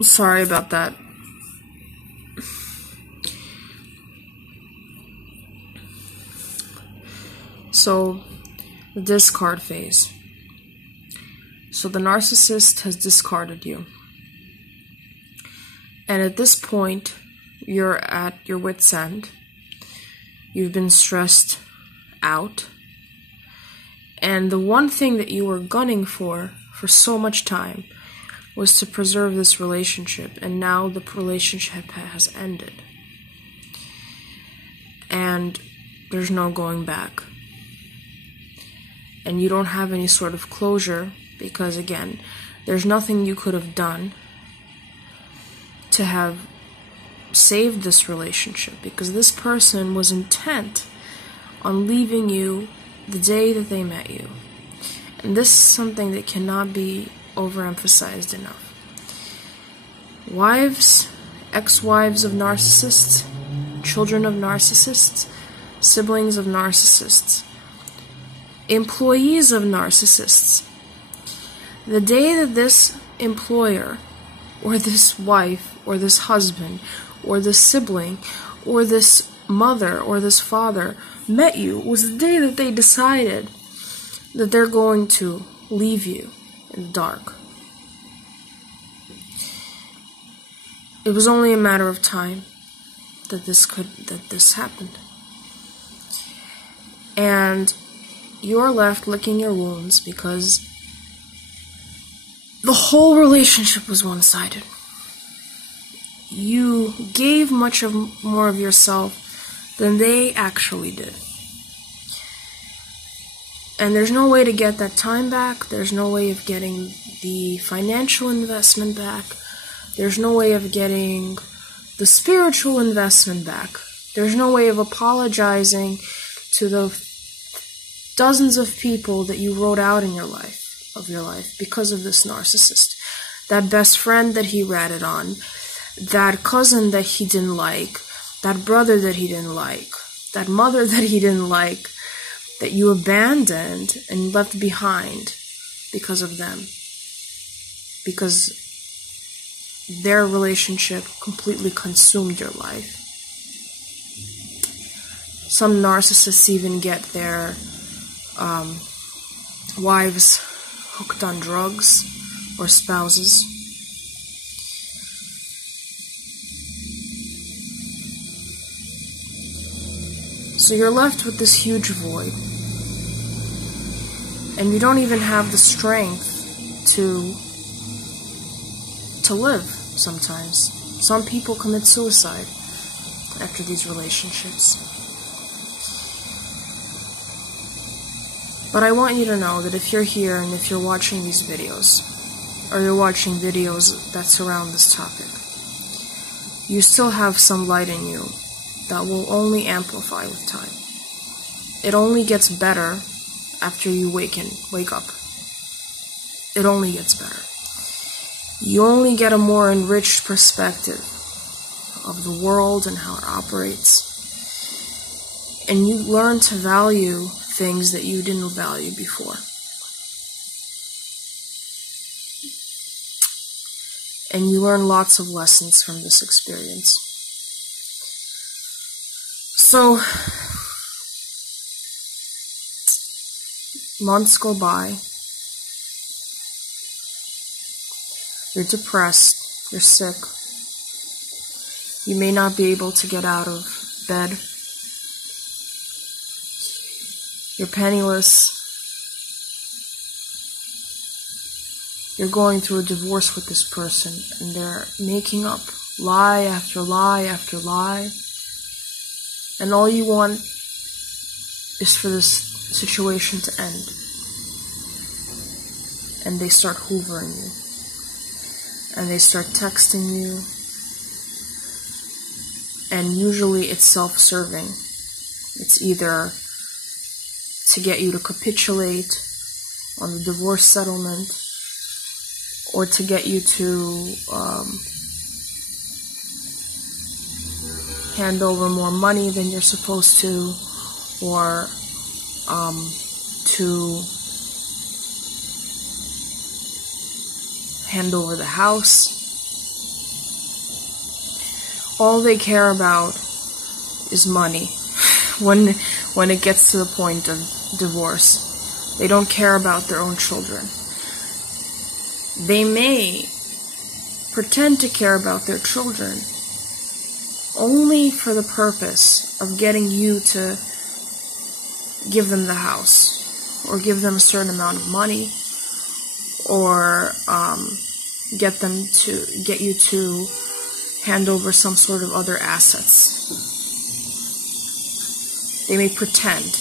Sorry about that. So, the discard phase. So the narcissist has discarded you. And at this point, you're at your wit's end. You've been stressed out. And the one thing that you were gunning for so much time was to preserve this relationship. And now the relationship has ended. And there's no going back. And you don't have any sort of closure because, again, there's nothing you could have done to have saved this relationship because this person was intent on leaving you the day that they met you. And this is something that cannot be overemphasized enough. Wives, ex-wives of narcissists, children of narcissists, siblings of narcissists, employees of narcissists. The day that this employer, or this wife, or this husband, or this sibling, or this mother, or this father met you was the day that they decided that they're going to leave you in the dark. It was only a matter of time that this happened. And you're left licking your wounds because the whole relationship was one-sided. You gave more of yourself than they actually did. And there's no way to get that time back. There's no way of getting the financial investment back. There's no way of getting the spiritual investment back. There's no way of apologizing to the dozens of people that you wrote out in your life, because of this narcissist. That best friend that he ratted on, that cousin that he didn't like, that brother that he didn't like, that mother that he didn't like, that you abandoned and left behind because of them. Because their relationship completely consumed your life. Some narcissists even get their wives hooked on drugs or spouses. So you're left with this huge void. And you don't even have the strength to live sometimes. Some people commit suicide after these relationships. But I want you to know that if you're here and if you're watching these videos, or you're watching videos that surround this topic, you still have some light in you that will only amplify with time. It only gets better after you wake up. It only gets better. You only get a more enriched perspective of the world and how it operates. And you learn to value things that you didn't value before. And you learn lots of lessons from this experience. So, months go by. You're depressed. You're sick. You may not be able to get out of bed. You're penniless. You're going through a divorce with this person, and they're making up lie after lie after lie. And all you want is for this situation to end. And they start hoovering you. And they start texting you. And usually it's self-serving. It's either to get you to capitulate on the divorce settlement, or to get you to hand over more money than you're supposed to, or to hand over the house. all they care about is money. When it gets to the point of divorce, they don't care about their own children. They may pretend to care about their children only for the purpose of getting you to give them the house, or give them a certain amount of money, or get you to hand over some sort of other assets. They may pretend.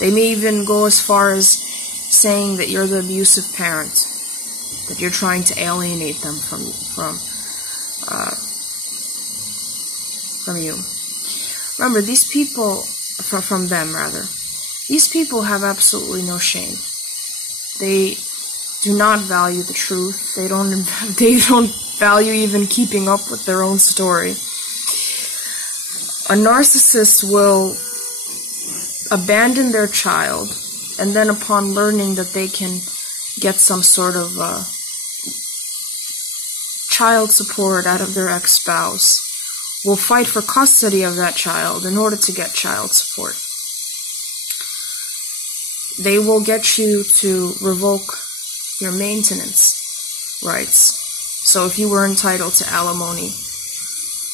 They may even go as far as saying that you're the abusive parent, that you're trying to alienate them from you. Remember, these people, from them rather, these people have absolutely no shame. They do not value the truth. They don't value even keeping up with their own story. A narcissist will abandon their child, and then upon learning that they can get some sort of child support out of their ex-spouse, will fight for custody of that child in order to get child support. They will get you to revoke your maintenance rights. So if you were entitled to alimony,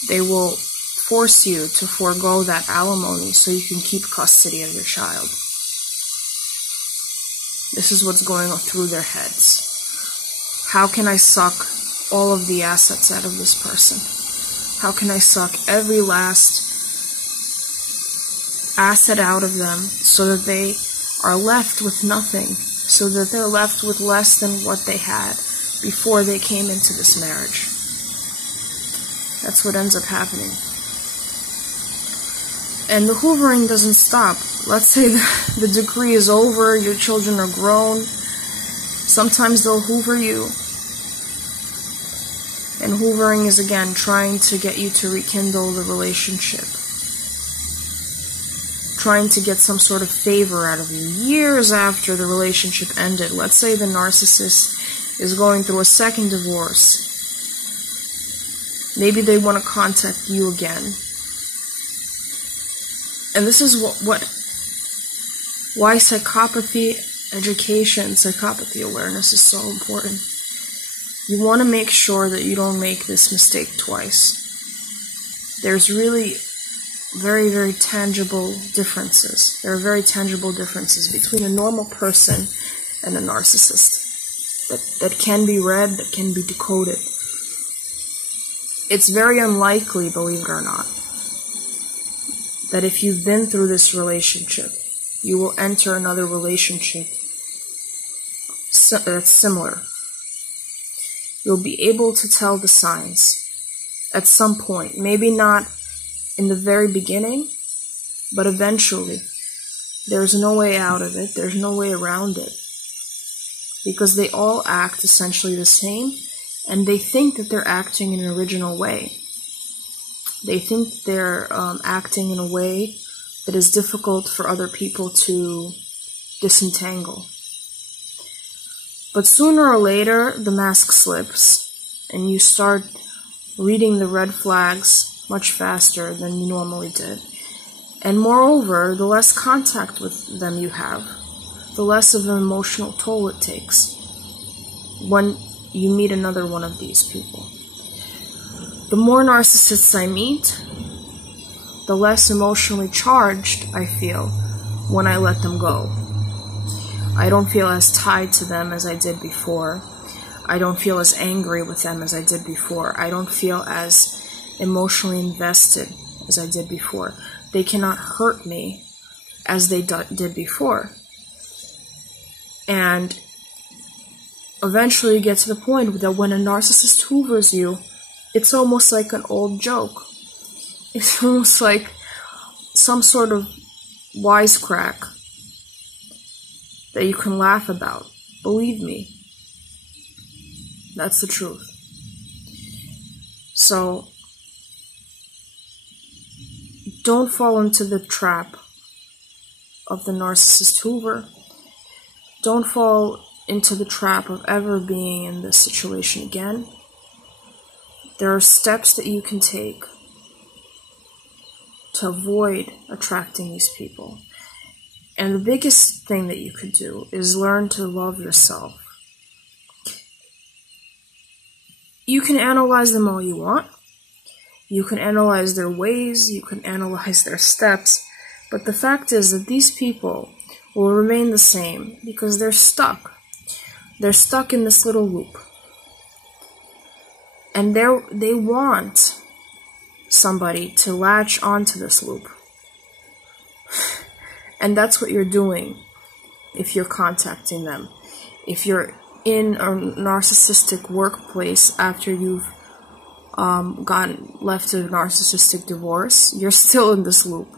they will force you to forego that alimony so you can keep custody of your child. This is what's going on through their heads. How can I suck all of the assets out of this person? How can I suck every last asset out of them so that they are left with nothing, so that they're left with less than what they had before they came into this marriage? That's what ends up happening. And the hoovering doesn't stop. Let's say the decree is over, your children are grown. Sometimes they'll hoover you. And hoovering is again trying to get you to rekindle the relationship. Trying to get some sort of favor out of you. Years after the relationship ended, let's say the narcissist is going through a second divorce. Maybe they want to contact you again. And this is why psychopathy education, psychopathy awareness is so important. You want to make sure that you don't make this mistake twice. There's really very, very tangible differences. There are very tangible differences between a normal person and a narcissist that can be read, that can be decoded. It's very unlikely, believe it or not, that if you've been through this relationship, you will enter another relationship that's similar. You'll be able to tell the signs at some point. Maybe not in the very beginning, but eventually. There's no way out of it. There's no way around it. Because they all act essentially the same, and they think that they're acting in an original way. They think they're acting in a way that is difficult for other people to disentangle. But sooner or later, the mask slips, and you start reading the red flags much faster than you normally did. And moreover, the less contact with them you have, the less of an emotional toll it takes when you meet another one of these people. The more narcissists I meet, the less emotionally charged I feel when I let them go. I don't feel as tied to them as I did before. I don't feel as angry with them as I did before. I don't feel as emotionally invested as I did before. They cannot hurt me as they did before. And eventually you get to the point that when a narcissist hoovers you, it's almost like an old joke. It's almost like some sort of wisecrack that you can laugh about. Believe me, that's the truth. So, don't fall into the trap of the narcissist hoover. Don't fall into the trap of ever being in this situation again. There are steps that you can take to avoid attracting these people. And the biggest thing that you could do is learn to love yourself. You can analyze them all you want. You can analyze their ways, you can analyze their steps, but the fact is that these people will remain the same because they're stuck. They're stuck in this little loop. And they want somebody to latch onto this loop. And that's what you're doing if you're contacting them. If you're in a narcissistic workplace after you've left a narcissistic divorce, you're still in this loop.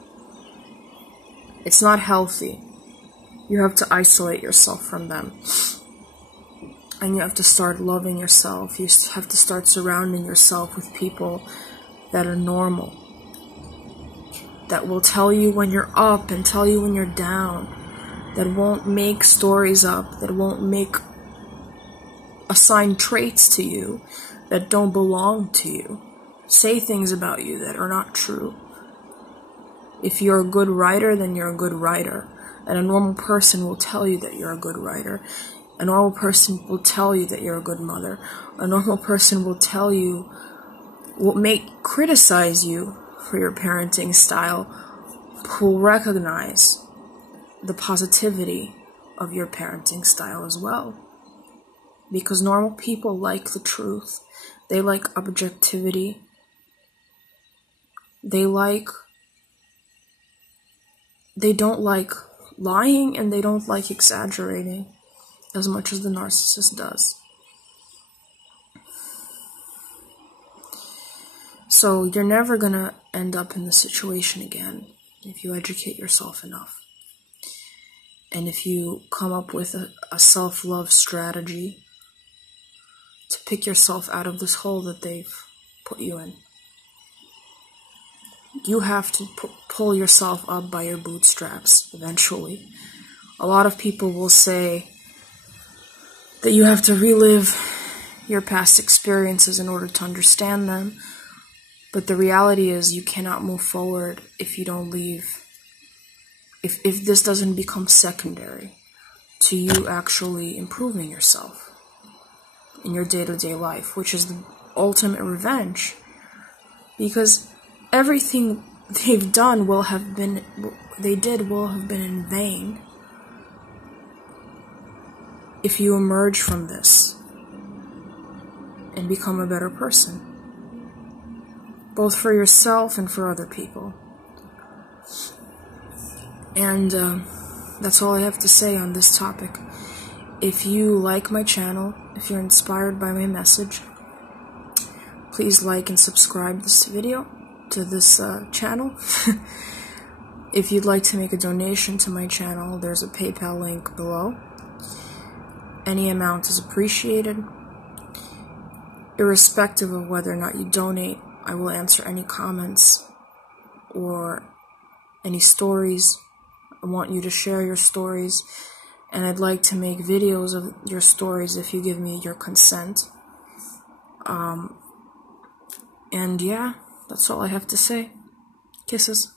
It's not healthy. You have to isolate yourself from them. And you have to start loving yourself. You have to start surrounding yourself with people that are normal. That will tell you when you're up and tell you when you're down. That won't make stories up. That won't assign traits to you that don't belong to you. Say things about you that are not true. If you're a good writer, then you're a good writer. And a normal person will tell you that you're a good writer. A normal person will tell you that you're a good mother. A normal person will criticize you for your parenting style, who will recognize the positivity of your parenting style as well. Because normal people like the truth. They like objectivity. They don't like lying, and they don't like exaggerating as much as the narcissist does. So you're never gonna end up in this situation again if you educate yourself enough. And if you come up with a self-love strategy to pick yourself out of this hole that they've put you in. You have to pull yourself up by your bootstraps eventually. A lot of people will say that you have to relive your past experiences in order to understand them, but the reality is you cannot move forward if you don't leave, if this doesn't become secondary to you actually improving yourself in your day-to-day life, which is the ultimate revenge. Because everything they've done will have been in vain if you emerge from this and become a better person, both for yourself and for other people. And that's all I have to say on this topic. If you like my channel, if you're inspired by my message, please like and subscribe to this channel. If you'd like to make a donation to my channel, there's a PayPal link below. Any amount is appreciated. Irrespective of whether or not you donate, I will answer any comments or any stories. I want you to share your stories, and I'd like to make videos of your stories if you give me your consent. And yeah, that's all I have to say. Kisses.